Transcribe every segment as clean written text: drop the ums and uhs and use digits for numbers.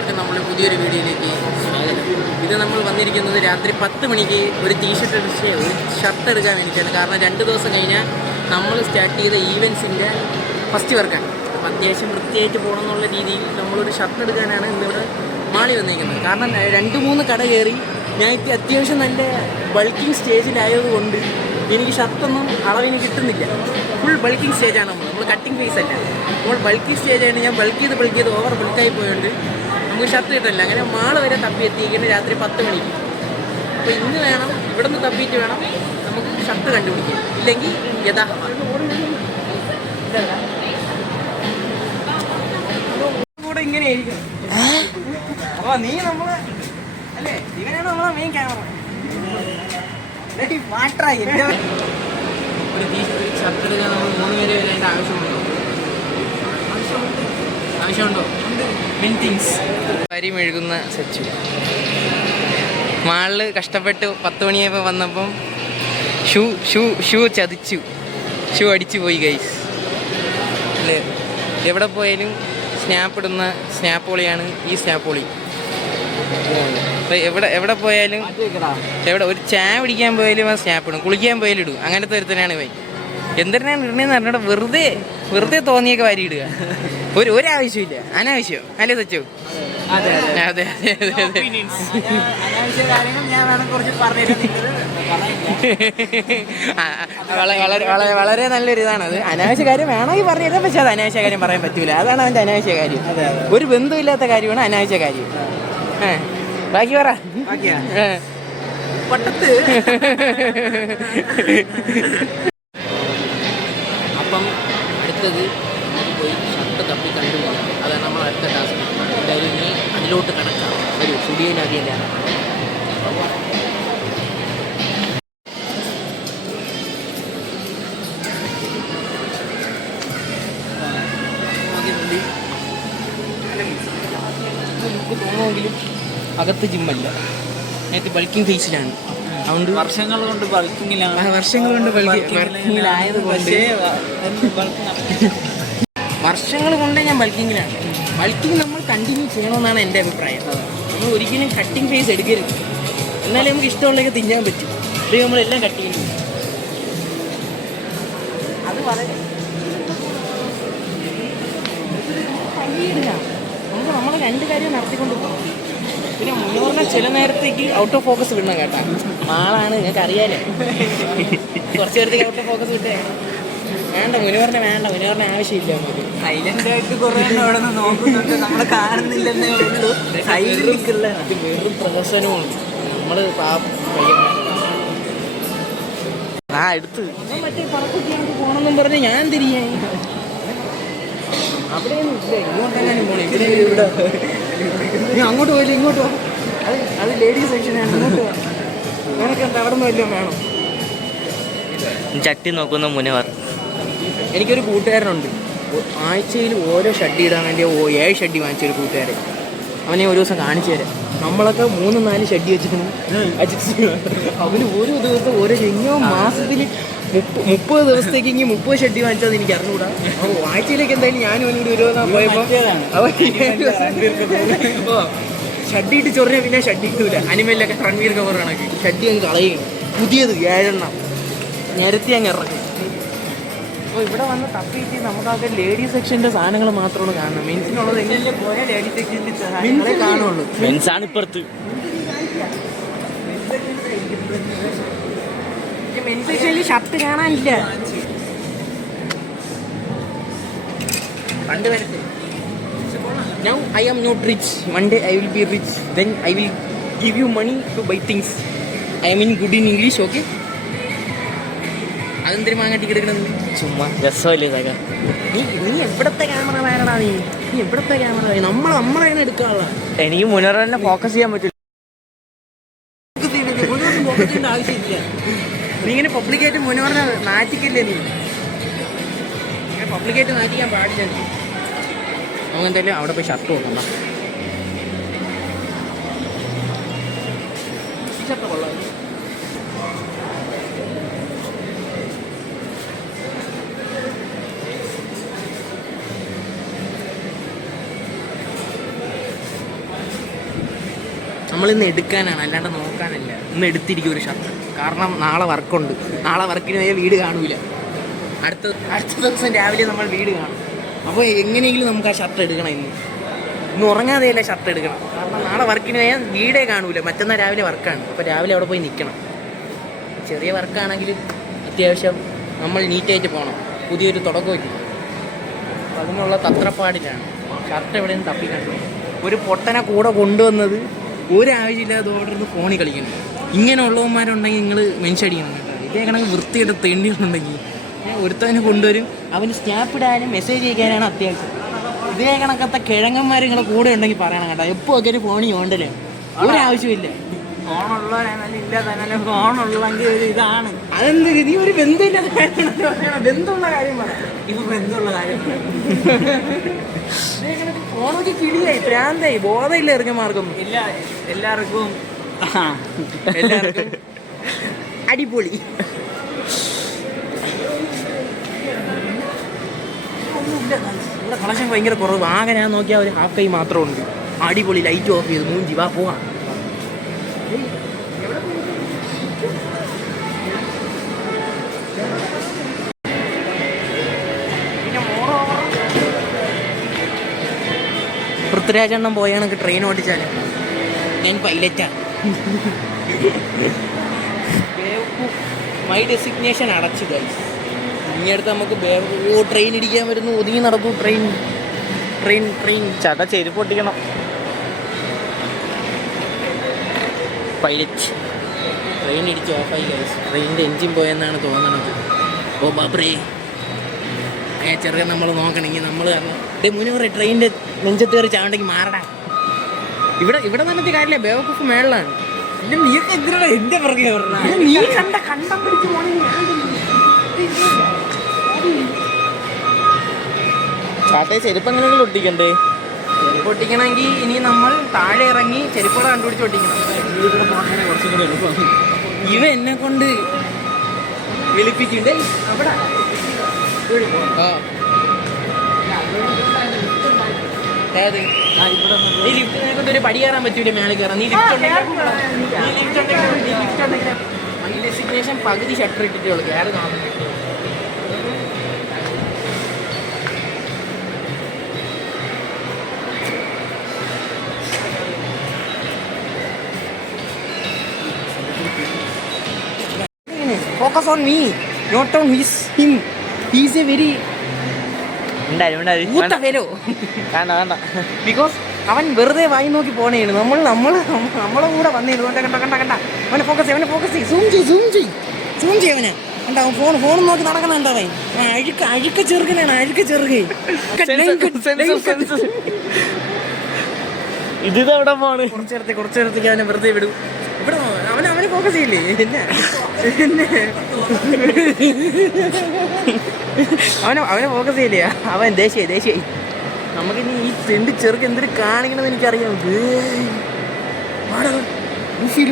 എല്ലാവർക്കും നമ്മുടെ പുതിയൊരു വീഡിയോയിലേക്ക് സ്വാഗതം. ഇത് നമ്മൾ വന്നിരിക്കുന്നത് രാത്രി 10 മണിക്ക് ഒരു ടീഷർട്ട് ഒരു ഷർട്ട് എടുക്കാൻ വേണ്ടിയിട്ടാണ്. കാരണം 2 ദിവസം കഴിഞ്ഞാൽ നമ്മൾ സ്റ്റാർട്ട് ചെയ്ത ഈവൻസിൻ്റെ ഫസ്റ്റ് വർക്കാണ്. അപ്പം അത്യാവശ്യം വൃത്തിയായിട്ട് പോകണം എന്നുള്ള രീതിയിൽ നമ്മളൊരു ഷർട്ട് എടുക്കാനാണ് ഇന്നിവിടെ മാളി വന്നിരിക്കുന്നത്. കാരണം 2-3 കട കയറി ഞാൻ അത്യാവശ്യം നല്ല ബൾക്കിംഗ് സ്റ്റേജിലായതുകൊണ്ട് എനിക്ക് ഷർട്ടൊന്നും അളവിന് കിട്ടുന്നില്ല. ഫുൾ ബൾക്കിംഗ് സ്റ്റേജാണ് നമ്മൾ കട്ടിങ് ഫേസ് അല്ല, നമ്മൾ ബൾക്കിംഗ് സ്റ്റേജായിട്ട് ഞാൻ ബൾക്ക് ചെയ്ത് ഓവർ ബൾക്കായി പോയതുകൊണ്ട് നമുക്ക് ഷർട്ട് കിട്ടില്ല. അങ്ങനെ മാള് വരെ തപ്പി എത്തിയിരിക്കുന്നത് രാത്രി 10 മണിക്ക്. അപ്പോൾ ഇന്ന് വേണം ഇവിടെ നിന്ന് തപ്പിയിട്ട് വേണം നമുക്ക് ഷർട്ട് കണ്ടുപിടിക്കാൻ, ഇല്ലെങ്കിൽ കൂടെ ഇങ്ങനെ ആയിരിക്കും. അപ്പോൾ നീ നമ്മളെ അല്ലേ, ഇങ്ങനെയാണ് നമ്മളെ മെയിൻ ക്യാമറ. ഒരു ഷർട്ട് എടുക്കാൻ നമ്മൾ 3 പേര് വരേണ്ട ആവശ്യമുണ്ടോ? മെയിൻ തിങ്സ് വരി മെഴുകുന്ന സച്ചു മാളിൽ കഷ്ടപ്പെട്ട് 10 മണിയായപ്പോൾ വന്നപ്പം ഷൂ ചതിച്ചു, ഷൂ അടിച്ചു പോയി ഗൈസ്. അല്ലേ, എവിടെ പോയാലും സ്നാപ്പ് ഇടുന്ന സ്നാപ്പോളിയാണ് ഈ സ്നാപ്പോളി. എവിടെ പോയാലും ഒരു ചായ പിടിക്കാൻ പോയാലും ആ സ്നാപ്പ് ഇടും, കുളിക്കാൻ പോയാലും ഇടും. അങ്ങനത്തെ ഒരു തന്നെയാണ് പോയി. എന്തിനാണ് ഇടണേന്ന് പറഞ്ഞാൽ വെറുതെ തോന്നിയൊക്കെ വാരി ഇടുക. ഒരാവശ്യമില്ല, അനാവശ്യം അല്ലേ സച്ചു? അതെ. വളരെ നല്ലൊരു ഇതാണത്. അനാവശ്യ കാര്യം വേണമെങ്കിൽ പറഞ്ഞിരുന്നത്, പക്ഷെ അത് അനാവശ്യ കാര്യം പറയാൻ പറ്റൂല. അതാണ് അവൻ്റെ അനാവശ്യ കാര്യം. ഒരു ബന്ധമില്ലാത്ത കാര്യമാണ് അനാവശ്യ കാര്യം. ബാക്കി പറ. അപ്പം അടുത്തത് പോയി ഷർട്ട് തപ്പി കണ്ടുപോകാം. അതാണ് നമ്മൾ അടുത്ത ടാസ്ക്. എന്തായാലും ഇനി അതിലോട്ട് കണക്കാം. വരൂ, സ്റ്റുഡിയോയിലറിയില്ല. നമുക്ക് തോന്നുമെങ്കിലും അകത്ത് ജിമ്മല്ല, നേരത്തെ ബൾക്കിംഗ് ഫേസിലാണ്. അതുകൊണ്ട് വർഷങ്ങൾ കൊണ്ട് ബൾക്കിങ്ങിലായതുകൊണ്ട് വർഷങ്ങൾ കൊണ്ട് ഞാൻ ബൾക്കിങ്ങിലാണ്. ബൾക്കിങ് നമ്മൾ കണ്ടിന്യൂ ചെയ്യണമെന്നാണ് എൻ്റെ അഭിപ്രായം. നമ്മൾ ഒരിക്കലും കട്ടിങ് ഫേസ് എടുക്കരുത്, എന്നാലേ നമുക്ക് ഇഷ്ടമുള്ളതൊക്കെ തിന്നാൻ പറ്റും. അല്ലെങ്കിൽ നമ്മളെല്ലാം കട്ട് ചെയ്യും. അത് വളരെ നമുക്ക് നമ്മളെ 2 കാര്യം നടത്തിക്കൊണ്ട് പോകാം. പിന്നെ മുന്നേ പറഞ്ഞാൽ ചില നേരത്തേക്ക് ഔട്ട് ഓഫ് ഫോക്കസ് വിടണം കേട്ടാ. ആളാണ്, നിങ്ങൾക്ക് അറിയാലോ. കുറച്ച് നേരത്തേക്ക് ഔട്ട് ഓഫ് ഫോക്കസ് വിട്ടേ വേണ്ട. മുന്നേ പറഞ്ഞ ആവശ്യമില്ല. നമുക്ക് സൈലൻ്റായിട്ട് കുറേ അവിടെ നിന്ന് നോക്കുന്നുണ്ട്, നമ്മളെ കാണുന്നില്ലെന്നേ ഉള്ളൂ. സൈലൻറ്റുള്ള ഇത് വെറും പ്രദർശനമാണ്. നമ്മൾ എടുത്ത് മറ്റേ പറക്കൊക്കെ പോകണമെന്നും പറഞ്ഞ് ഞാൻ തിരിയാ. അവിടെയൊന്നും ഇല്ല, ഇങ്ങോട്ടെങ്ങാനും പോകണം. ഇവിടെ നീ അങ്ങോട്ട് പോയില്ല, ഇങ്ങോട്ട് പോകാം. അത് ലേഡീസ് സെക്ഷനാണ്. ഇങ്ങോട്ട് പോകാം. നിനക്ക് എന്താ അവിടെ നിന്ന് വല്ലതും വേണം? ചട്ടി നോക്കുന്ന മുനവർ. എനിക്കൊരു കൂട്ടുകാരനുണ്ട്, ആഴ്ചയിൽ ഓരോ ഷഡ്ഡി ഇടാൻ വേണ്ടി 7 ഷഡ്ഡി വാങ്ങിച്ചൊരു കൂട്ടുകാരൻ. അവനെ ഒരു ദിവസം കാണിച്ചു തരാം. നമ്മളൊക്കെ 3-4 ഷഡ്ഡി വെച്ചിട്ട് അവന് ഓരോ ദിവസം ഓരോ എങ്ങോ മാസത്തിൽ 30 ദിവസത്തേക്ക് ഇങ്ങനെ 30 ഷഡ്ഡി വാങ്ങിച്ചത് എനിക്ക് അറിഞ്ഞുകൂടാ. അപ്പോൾ ആഴ്ചയിലേക്ക് എന്തായാലും ഞാനും അവനോട് വരുമെന്നാ പോയപ്പോൾ ഷഡ്ഡി ഇട്ട് ചൊറിഞ്ഞാൽ പിന്നെ ഷഡ്ഡി ഇട്ടൂല. അനിമലിലൊക്കെ റൺവീർ കവർ കണക്ക് ഷഡ്ഡി അങ്ങ് കളയുകയാണ്. പുതിയത് 7 നിരത്തി അങ്ങ് ഇറക്കും. അപ്പോൾ ഇവിടെ വന്ന് തപ്പിയിട്ട് നമുക്കത് ലേഡീസ് സെക്ഷൻ്റെ സാധനങ്ങൾ മാത്രമാണ് കാണണം. മെൻസിനുള്ളത് എങ്ങനെ പോയാൽ ലേഡീസ് സെക്ഷൻ്റെ സാധനങ്ങളെ കാണുള്ളൂ. മെൻസാണ് ഇപ്പുറത്ത്. മെൻസ് സെക്ഷനിൽ ഷർട്ട് കാണാനില്ല. പണ്ട് വരട്ടെ. Now I am not rich. One day I will be rich. Then I will give you money to buy things. I am in good in English, okay? അതെന്തിനും വാങ്ങാട്ടി കിടക്കണത് ചുമ്മാ രസമല്ലേ ഇതൊക്കെ. നീ എവിടത്തെ ക്യാമറ വേണടാ? നീ എവിടത്തെ ക്യാമറ? നമ്മളതിനെ എടുക്കാനുള്ള. എനിക്ക് മുന്നേറെ തന്നെ ഫോക്കസ് ചെയ്യാൻ പറ്റില്ല. ആവശ്യമില്ല. നീ ഇങ്ങനെ പബ്ലിക്കായിട്ട് മുന്നേ പറഞ്ഞ നാറ്റിക്കല്ലേ? നീ ഇങ്ങനെ പബ്ലിക്കായിട്ട് നാറ്റിക്കാൻ പാടില്ല. നമുക്ക് എന്തായാലും അവിടെ പോയി ഷർട്ട് നോക്കണ്ട. ഷർട്ട് കൊള്ളാം. നമ്മളിന്ന് എടുക്കാനാണ്, അല്ലാണ്ട് നോക്കാനല്ല. ഇന്ന് എടുത്തിരിക്കും ഒരു ഷർട്ട്. കാരണം നാളെ വർക്കുണ്ട്. നാളെ വർക്കിന് പോയാൽ വീട് കാണൂല. അടുത്ത ദിവസം രാവിലെ നമ്മൾ വീട് കാണും. അപ്പോൾ എങ്ങനെയെങ്കിലും നമുക്ക് ആ ഷർട്ട് എടുക്കണം. ഇന്ന് ഉറങ്ങാതെയല്ല ഷർട്ട് എടുക്കണം. കാരണം നാളെ വർക്കിന് പോയാൽ വീടേ കാണൂല. മറ്റന്നാൾ രാവിലെ വർക്കാണ്. അപ്പോൾ രാവിലെ അവിടെ പോയി നിൽക്കണം. ചെറിയ വർക്കാണെങ്കിലും അത്യാവശ്യം നമ്മൾ നീറ്റായിട്ട് പോകണം. പുതിയൊരു തുടക്കമില്ല. അപ്പോൾ അതിനുള്ള തത്രപ്പാടിലാണ്. ഷർട്ട് എവിടെയും തപ്പിക്കണ്ടു. ഒരു പൊട്ടനെ കൂടെ കൊണ്ടുവന്നത് ഒരാവശ്യമില്ലാതെ ഓർഡറിന് ഫോണിൽ കളിക്കണം. ഇങ്ങനെ ഉള്ളവന്മാരുണ്ടെങ്കിൽ നിങ്ങൾ മെൻഷടിക്കണം കേട്ടോ. ഇതേ കണക്ക് വൃത്തിയായിട്ട് തെണ്ടികളുണ്ടെങ്കിൽ ഒരുത്തവനെ കൊണ്ടുവരും. അവന് സ്നാപ്പ് ഇടാനും മെസ്സേജ് അയക്കാനാണ് അത്യാവശ്യം. ഇതേ കണക്കത്തെ കിഴങ്ങന്മാർ നിങ്ങളെ കൂടെ ഉണ്ടെങ്കിൽ പറയണം കേട്ടോ. എപ്പോൾ ഒക്കെ ഒരു ഫോണിൽ ഉണ്ടല്ലേ, ഒരാവശ്യമില്ല. ഫോണുള്ളവരാണെങ്കിലും ഫോണുള്ളെങ്കിൽ ഒരു ഇതാണ്. അതെന്ത് നീ ഒരു ബന്ധമില്ലാത്ത കാര്യം, ബന്ധമുള്ള കാര്യം പറ. ഇപ്പൊ ബന്ധമുള്ള കാര്യം ഫോണൊക്കെ കിളിയായി, പ്രാന്തായി, ബോധമില്ല ഇറങ്ങന്മാർക്കൊന്നും. എല്ലാവർക്കും അടിപൊളി. ഇവിടെ കളക്ഷൻ ഭയങ്കര കുറവ്. ആകെ ഞാൻ നോക്കിയാൽ ഒരു ഹാഫ് കൈ മാത്രമേ ഉണ്ട്. അടിപൊളി. ലൈറ്റ് ഓഫ് ചെയ്ത് മൂഞ്ചി വാ പോവാം. പൃഥ്വിരാജെണ്ണം പോയ കണക്ക് ട്രെയിൻ ഓടിച്ചാൽ ഞാൻ പൈലറ്റാണ്. മൈ ഡെസിഗ്നേഷൻ അടച്ചു ഗൈസ്. ഇനി അടുത്ത് നമുക്ക് ട്രെയിൻ ഇടിക്കാൻ വരുന്നു. ഒതുങ്ങി നടക്കും ട്രെയിൻ. ചേട്ടാ ചെരുപ്പ് പൊട്ടിക്കണം. പൈലറ്റ് ട്രെയിൻ ഇടിച്ച് ഓഫായി ഗൈസ്. ട്രെയിനിൻ്റെ എൻജിൻ പോയെന്നാണ് തോന്നണത്. ഓ ബാബ്രേ, ചെറുക്കൻ നമ്മൾ നോക്കണമെങ്കിൽ നമ്മൾ കാരണം മുന്നേ പറയും ട്രെയിനിൻ്റെ നെഞ്ചത്ത് കയറി ചാണ്ടെങ്കിൽ മാറടാ. ഇവിടെ നിന്നിട്ട് കാര്യമില്ല. ബേവക്കൂഫ് മേളിലാണ്. നീയൊക്കെ എന്തിനാണ് എന്റെ പുറകെ പറഞ്ഞത്? നീ കണ്ടം പിടിച്ച് പോണെങ്കിൽ ചേട്ടാ ചെരുപ്പ് എങ്ങനെയെങ്കിലും ഒട്ടിക്കണ്ടേ? ചെരുപ്പ് ഒട്ടിക്കണമെങ്കിൽ ഇനി നമ്മൾ താഴെ ഇറങ്ങി ചെരുപ്പുകൾ കണ്ടുപിടിച്ച് ഒട്ടിക്കണം. കുറച്ചും കൂടെ എളുപ്പമാണ്. ഇവ എന്നെ കൊണ്ട് വിളിപ്പിക്കണ്ടേ അവിടെ. നീ ലിഫ്റ്റിനെ കൊണ്ട് ഒരു പടി കയറാൻ പറ്റൂല, മേലെ കയറാൻ. നീ ലിഫ്റ്റ് ഉണ്ടെങ്കിൽ മൈ ഡെസിഗ്നേഷൻ പകുതി ഷട്ടർ ഇട്ടിട്ടേ ഉള്ളൂ. കയറി കാണുന്നു. Focus on me, not on him. He is a very good fellow. വേണ്ട. ബിക്കോസ് അവൻ വെറുതെ വായി നോക്കി പോണേണ്. നമ്മളെ കൂടെ വന്നിരുന്നു. കണ്ട അവനെ ഫോക്കസ് ചെയ്യും. സൂം ചെയ്യും അവനെ. കണ്ട അവൻ ഫോൺ നോക്കി നടക്കണുണ്ട് അവൻ. അഴുക്ക ചെറുക്കനാണ്. ഇതെവിടെ പോണ്? കുറച്ചേരത്തേക്ക് അവനെ വെറുതെ വിടും. ഇവിടെ അവനെ ഫോക്കസ് ചെയ്യില്ലേ എന്നെ. അവനെ ഫോക്കസ് ചെയ്യില്ലേ. അവൻ ദേശീയ നമുക്കിനി ഈ തെണ്ടി ചെറുക്ക് എന്തിനു കാണിക്കണമെന്ന് എനിക്കറിയാം. ലുഫി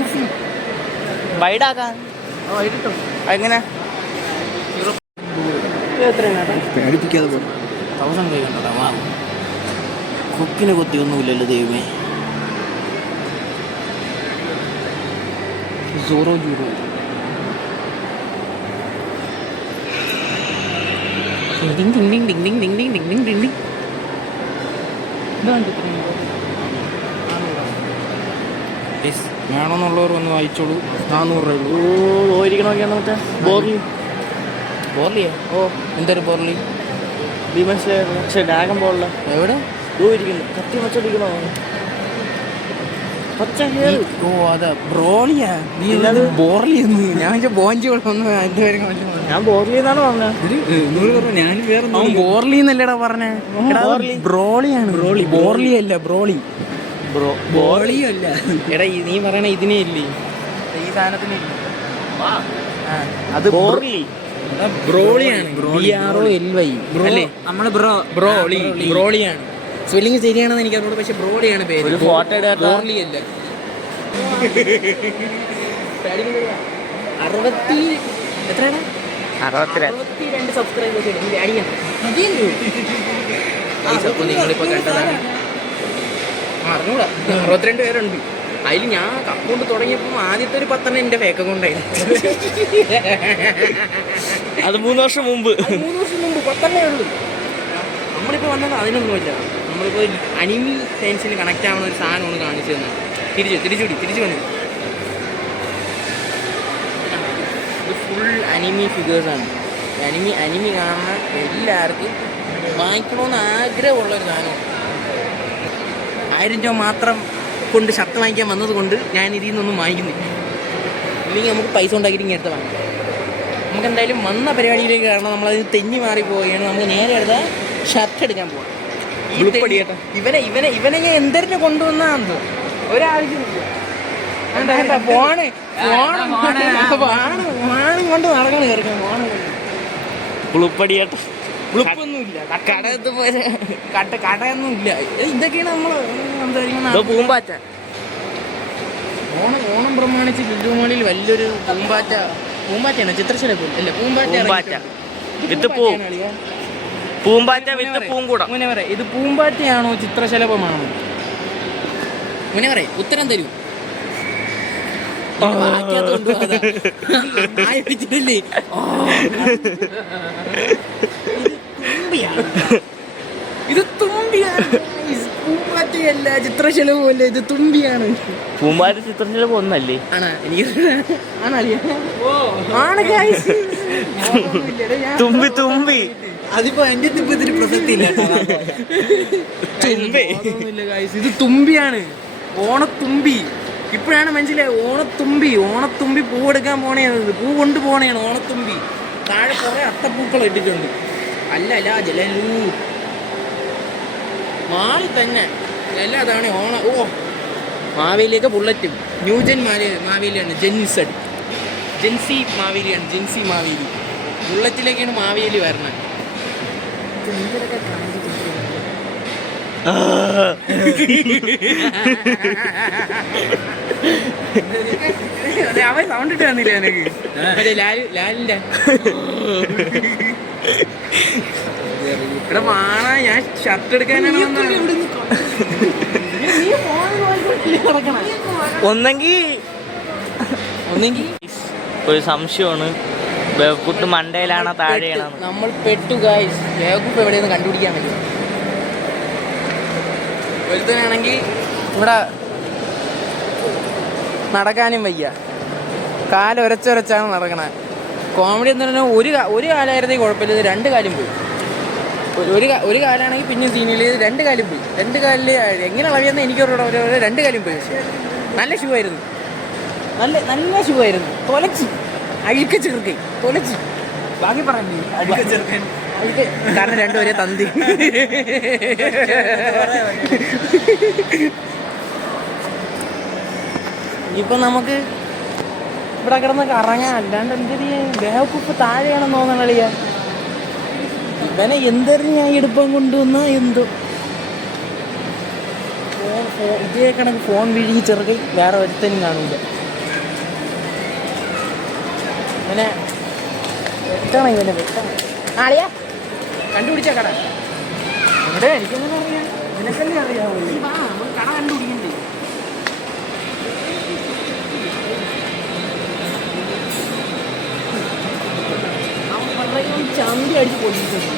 വൈഡാക്കാൻ എങ്ങനെ പേടിപ്പിക്കാതെ പോകും. 1000 കൈ കണ്ടോ. വാ, കൊക്കിനെ കൊത്തിയൊന്നുമില്ലല്ലോ ദൈവമേ. സോറോ ജൂറോ വേണമെന്നുള്ളവർ ഒന്ന് വായിച്ചോളൂ. 400 രൂപ ഉള്ളൂ. ഓയിരിക്കണോക്കിയാ മറ്റേ ബോർലിയാ? ഓ, എന്തൊരു ബോർലി? പക്ഷേ ഡാഗൻ പോലുള്ള എവിടെ ഇരിക്കുന്നു. കത്തി വച്ചോടിക്കണോ? പച്ച ഹെയർ. ഓ അതാ ബ്രോളിയാ. നീ അത് ബോർലി എന്ന് ഞാൻ ബോഞ്ചി കൊള്ളൊന്നും ഞാൻ ബോർലി എന്നാണ് പറഞ്ഞത്. ഞാൻ വേറെ അവൻ ബോർലി എന്നല്ലടാ പറഞ്ഞേ. ബ്രോളിയാണ്. ബോർലി അല്ല, ബ്രോളി. ബോളിയല്ല. എടാ നീ പറയണ ഇതിനെ ഇല്ലേ, ഈ സാധനത്തിന് അത് ബോർലി. ബ്രോളിയാണ്. BROLY അല്ലേ? നമ്മള് ബ്രോളിയാണ്. സ്പെല്ലിങ് ശരിയാണെന്ന് എനിക്ക് അറിഞ്ഞൂടെ, പക്ഷെ ബ്രോളിയാണ് പേര്. ഒരു ഫോട്ടോ എടുക്കാം. ബോർലി അല്ല. 62 സബ്സ്ക്രൈബേഴ്സ് നിങ്ങളിപ്പോൾ കണ്ടതാണ്. അറിഞ്ഞൂടാ, 62 പേരുണ്ട്. അതിൽ ഞാൻ അക്കൗണ്ട് തുടങ്ങിയപ്പോൾ ആദ്യത്തെ ഒരു 10 എൻ്റെ ഫേക്ക് അക്കൗണ്ടായിരുന്നു. അത് 3 വർഷം മുമ്പ്. 3 വർഷം മുമ്പ് 10 ഉള്ളൂ. നമ്മളിപ്പോൾ വന്നത് അതിനൊന്നുമില്ല. നമ്മളിപ്പോൾ അനിമി സയൻസിന് കണക്റ്റ് ആവുന്ന ഒരു സാധനമാണ് കാണിച്ചു തന്നെ. തിരിച്ചു വന്നു. ഇത് ഫുൾ അനിമി ഫിഗേഴ്സാണ്. അനിമി കാണുന്ന എല്ലാവർക്കും വാങ്ങിക്കണമെന്ന് ആഗ്രഹമുള്ളൊരു സാധനമാണ്. 1000 രൂപ മാത്രം കൊണ്ട് ഷർട്ട് വാങ്ങിക്കാൻ വന്നത് കൊണ്ട് ഞാൻ ഇതിൽ നിന്നൊന്നും വാങ്ങിക്കുന്നില്ല. ഇല്ലെങ്കിൽ നമുക്ക് പൈസ ഉണ്ടാക്കിയിട്ട് ഇങ്ങനെ എടുത്ത് വാങ്ങിക്കാം. നമുക്ക് എന്തായാലും വന്ന പരിപാടിയിലേക്ക് കാരണം നമ്മളത് തെന്നി മാറിപ്പോവുകയാണ്. നമുക്ക് നേരെ എടുത്താൽ ഷർട്ട് എടുക്കാൻ പോവാം. ഇവനെ ഞാൻ എന്തെങ്കിലും കൊണ്ടുവന്നാന്ന് ഒരാവശ്യമില്ല. ഫോണ് കൊണ്ട് നടക്കണം കയറിക്കണം. പുളുപ്പടിയേട്ട ഉളുപ്പൊന്നുമില്ല, കടയൊന്നും ഇല്ല. ഇതൊക്കെയാണ് നമ്മൾ സംസാരിക്കുന്നത്. പൂമ്പാറ്റ ഓണം പ്രമാണിച്ച് ലുലുമാളിൽ വലിയൊരു പൂമ്പാറ്റയാണ് ചിത്രശലഭം അല്ല പൂമ്പാറ്റ വിത്ത് പൂ. പൂമ്പാറ്റ വിത്ത് പൂങ്കൂട. മുനവറെ ഇത് പൂമ്പാറ്റയാണോ ചിത്രശലഭമാണോ? മുനവറെ ഉത്തരം തരൂ. ഇത് തുമ്പിയാണ്. പൂമ്പാറ്റയല്ല, ചിത്രശലഭമല്ല, ഇത് തുമ്പിയാണ്. പൂമ്പാറ്റ ചിത്രശലഭം ഒന്നല്ലേ? തുമ്പി അതിപ്പോ എന്റെ തുമ്പത്തിന് പ്രസക്തി ഇല്ല. ഇത് തുമ്പിയാണ്, ഓണത്തുമ്പി. ഇപ്പോഴാണ് മനസ്സിലായി ഓണത്തുമ്പി പൂ എടുക്കാൻ പോണേത്, പൂ കൊണ്ട് പോണേണ് ഓണത്തുമ്പി. താഴെ കുറെ അത്തപ്പൂക്കൾ ഇട്ടിട്ടുണ്ട്. അല്ല ജലലൂ മാളിൽ തന്നെ എല്ലാ തവണ ഓണം. മാവേലിയൊക്കെ ബുള്ളറ്റും ന്യൂജൻ മാവേലിയാണ്. ജെൻസി മാവേലി ബുള്ളറ്റിലേക്കാണ് മാവേലി വരണത്. അവൻ സൗണ്ട് ഇട്ട് തന്നില്ല എനിക്ക്. മറ്റേ ലാലിന്റെ ഇവിടെ വാണ ഞാൻ ഷർട്ട് എടുക്കാനാണ് ഒന്നെങ്കിൽ ഒരു സംശയമാണ്, ബേക്കുട്ട് മണ്ടയിലാണോ താഴെയാണോ? നമ്മൾ പെട്ടു ഗായ്സ്. ബേക്കുപ്പ് എവിടെയൊന്നും കണ്ടുപിടിക്കാൻ പറ്റും. ഒരുത്തനാണെങ്കിൽ ഇവിടെ നടക്കാനും വയ്യ, കാലൊരച്ചൊരച്ചാണ് നടക്കണത്. കോമഡി എന്ന് പറഞ്ഞാൽ ഒരു കാലായിരുന്നെങ്കിൽ കുഴപ്പമില്ല, 2 കാലും പോയി. ഒരു കാലാണെങ്കിൽ പിന്നെ സീനിൽ 2 കാലും പോയി. 2 കാലിൽ എങ്ങനെ അളവിയെന്ന് എനിക്കൊരു 2 കാലും പോയി. പക്ഷേ നല്ല ഷൂ ആയിരുന്നു, നല്ല ഷൂ ആയിരുന്നു. അഴുക്ക ചെറുക്കൈ തൊലച്ച്. ബാക്കി പറഞ്ഞു കാരണം 2 ഒരേ തന്തി. ഇപ്പൊ നമുക്ക് ഇവിടെ കിടന്ന് കറങ്ങാൻ, അല്ലാണ്ട് എന്തൊരു ബേവക്കുപ്പ് താഴെയാണെന്ന് തോന്നണിയ. ഇവനെ എന്തൊരു ഞാൻ എടുപ്പം കൊണ്ടുവന്നാ എന്തോ ഇതേ കണക്ക് ഫോൺ വിഴുങ്ങി ചെറുകൈ വേറെ ഒരുത്തനും കാണൂല. ഇവനെ വെട്ടണം, ആളിയാ കണ്ടുപിടിച്ച കട ഇവിടെ എനിക്കെങ്ങനെ അറിയാം? നിനക്കല്ലേ അറിയാമോ? നമ്മൾ കട കണ്ടുപിടിക്കണ്ടേ? ചന്തി അടിച്ച് പൊട്ടിയിട്ടുണ്ട്.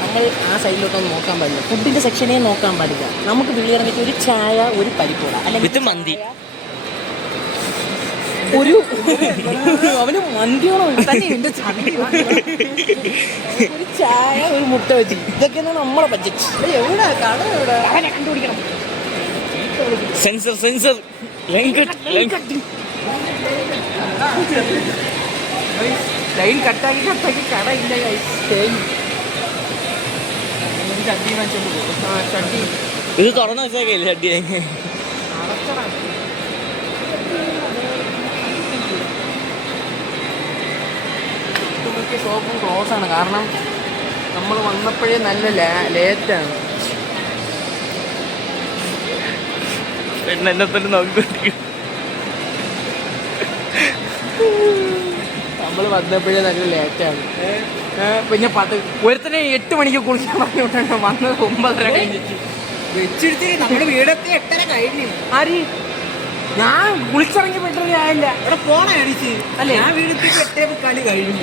നമ്മൾ ആ സൈഡിലോട്ടൊന്നും നോക്കാൻ പാടില്ല, ഫുഡിന്റെ സെക്ഷനേ നോക്കാൻ പാടില്ല. നമുക്ക് വീട്ടിൽ ഇറങ്ങിയിട്ട് ഒരു ചായ, ഒരു പരിപ്പോട അല്ലെങ്കിൽ മന്തി, ഒരു അവന് മന്തിയോണോ തന്നെ എന്റെ ഒരു ചായ, ഒരു മുട്ട വെച്ച്. ഇതൊക്കെയാണ് നമ്മളെ ബഡ്ജറ്റ്. എവിടെ കട എവിടെ അവനെ കണ്ടുപിടിക്കണം. സെൻസർ ലൈൻ കട്ടാക്കി കട ഇല്ല. ചട്ടി വാങ്ങിച്ചോണ്ട് പോകും. ചട്ടി ഇത് തുറന്നു വെച്ചേക്കല്ലേ ചട്ടി? മിക്ക ഷോപ്പും ക്ലോസ് ആണ്, കാരണം നമ്മൾ വന്നപ്പോഴേ നല്ല ലേറ്റാണ്. എന്നെ തന്നെ നോക്കിക്കൊണ്ടിരിക്കും. നമ്മൾ വന്നപ്പോഴേ നല്ല ലേറ്റാണ്. പിന്നെ ഒരുത്തനെ 8 മണിക്ക് കുളിക്കാൻ പറഞ്ഞുകൊണ്ടാണ് വന്നത്. 9:30 കഴിഞ്ഞിട്ട് വെച്ചെടുത്ത് നമ്മുടെ വീടത്തെ 8:30 കഴിഞ്ഞു. ആര് ഞാൻ വിളിച്ചിറങ്ങി പെട്ടതേ ആയില്ല. ഇവിടെ പോണ അടിച്ച് അല്ലേ? ഞാൻ വീടത്തെ 8:45 കഴിഞ്ഞു. നീ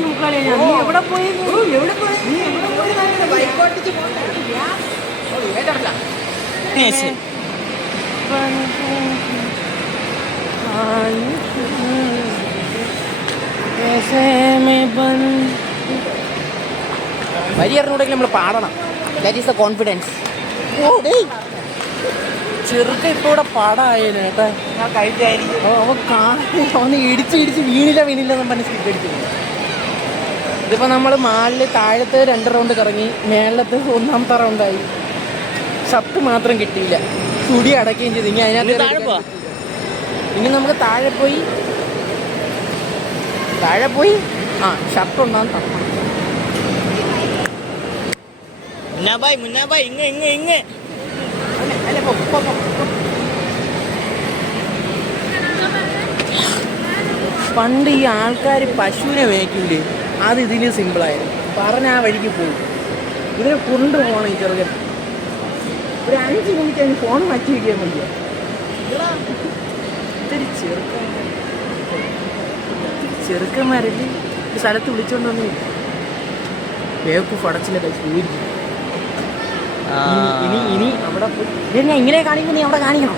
എവിടെ പോയി? എവിടെ പോയി? നീ എവിടെ പോയി? ബൈക്ക് ഓട്ടിച്ച് പോകണ്ട. വരി അറിഞ്ഞൂടെങ്കിൽ നമ്മൾ പാടണം. That is the confidence. ചെറുക്ക ഇപ്പൊ ഇവിടെ പാടായാലും കേട്ടാ. ഞാൻ കഴിച്ചായിരിക്കും. അവന് ഇടിച്ച് വീണില്ല എന്ന് പറഞ്ഞ് സ്കിപ്പ് അടിച്ചു. ഇതിപ്പോൾ നമ്മൾ മാളിൽ താഴത്തെ 2 റൗണ്ട് കറങ്ങി, മേളത്തെ 1ാമത്തെ റൗണ്ടായി. ഷർട്ട് മാത്രം കിട്ടിയില്ല. സുടി അടക്കുകയും ചെയ്തു. ഇനി അതിനകത്ത് ഇനി നമുക്ക് താഴെ പോയി ഷർട്ട് ഉണ്ടാകും തപ്പണം. മുന്നാബായ് ഇങ്ങ് പണ്ട് ഈ ആൾക്കാർ പശുവിനെ മേയ്ക്കൂലേ, അത് ഇതിന് സിമ്പിളായിരുന്നു. പറഞ്ഞ ആ വഴിക്ക് പോകും. ഇതിനെ കൊണ്ടുപോകണം ഈ ചെറുകൻ. ഒരു 5 മിനിറ്റ് അതിന് ഫോൺ മാറ്റി വയ്ക്കാൻ വയ്യ. ഇത്തിരി ചെറുക്കന്മാരല്ലേ ഈ സ്ഥലത്ത് വിളിച്ചോണ്ട് വന്നു. വേക്ക് ഫടച്ചില്ല കഴിച്ചു. ഇനി അവിടെ പോയി ഞാൻ ഇങ്ങനെ കാണിക്കും. നീ അവിടെ കാണിക്കണം.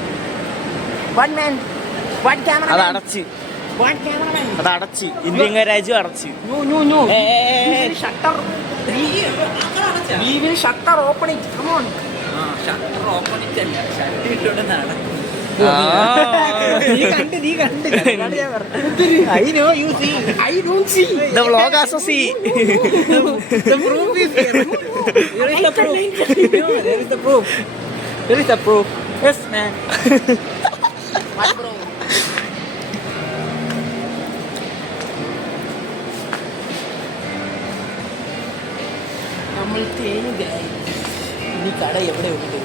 അതടച്ച് ഇന്ത്യൻ രാജ്യം അടച്ച്. ഷട്ടർ ഓപ്പൺ ഷട്ടർ ഓപ്പണിച്ചല്ല, ഷർട്ട് ഇട്ടുകൊണ്ടെന്നാണ്. നീ കണ്ട് I know you see. I don't see. The vlog also see. The proof is here. There is the proof. No, there is the proof. There is the proof. Yes, man. What bro? നമ്മൾ തേങ്ങ ഇനി കട എവിടെ ഉണ്ട്?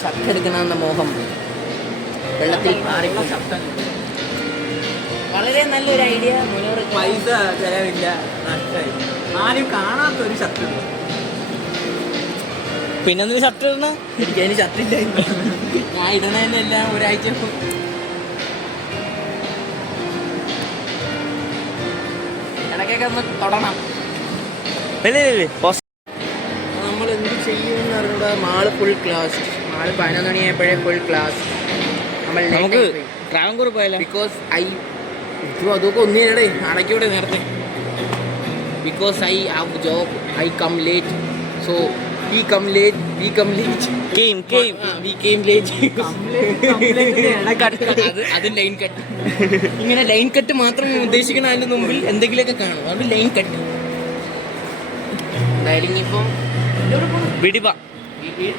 ഷർട്ടെടുക്കണമെന്ന മോഹം വെള്ളത്തിൽ മാറിപ്പോയി. വളരെ നല്ലൊരു ഐഡിയ. പൈസ ചെലവില്ല, നഷ്ടമായി. ആരും കാണാത്തൊരു ഷർട്ട്. പിന്നെ ഷർട്ട് ഇടണ എനിക്കതിന് ഷർട്ടില്ല. ഞാൻ ഇടണതിനെല്ലാം ഒരാഴ്ച ഇടയ്ക്കൊക്കെ ഒന്ന് തൊടണം. നമ്മൾ എന്ത് ചെയ്യുമെന്ന് അറിഞ്ഞൂടാ. Mall full class. മാള് 11 മണിയായപ്പോഴേ ഫുൾ ക്ലാസ്. നമുക്ക് ട്രാവൻകൂർ പോയാലോ? ബിക്കോസ് അതൊക്കെ ഒന്നിനടേ അടയ്ക്കൂടെ നേരത്തെ. Because I have job, I come late. So we come late. We came late. അത് ലൈൻ കട്ട്. ഇങ്ങനെ ലൈൻ കട്ട് മാത്രം ഉദ്ദേശിക്കണം. അതിന് മുമ്പിൽ എന്തെങ്കിലുമൊക്കെ കാണും. അത് ലൈൻ കട്ട്. എന്തായാലും ഇനിയിപ്പോൾ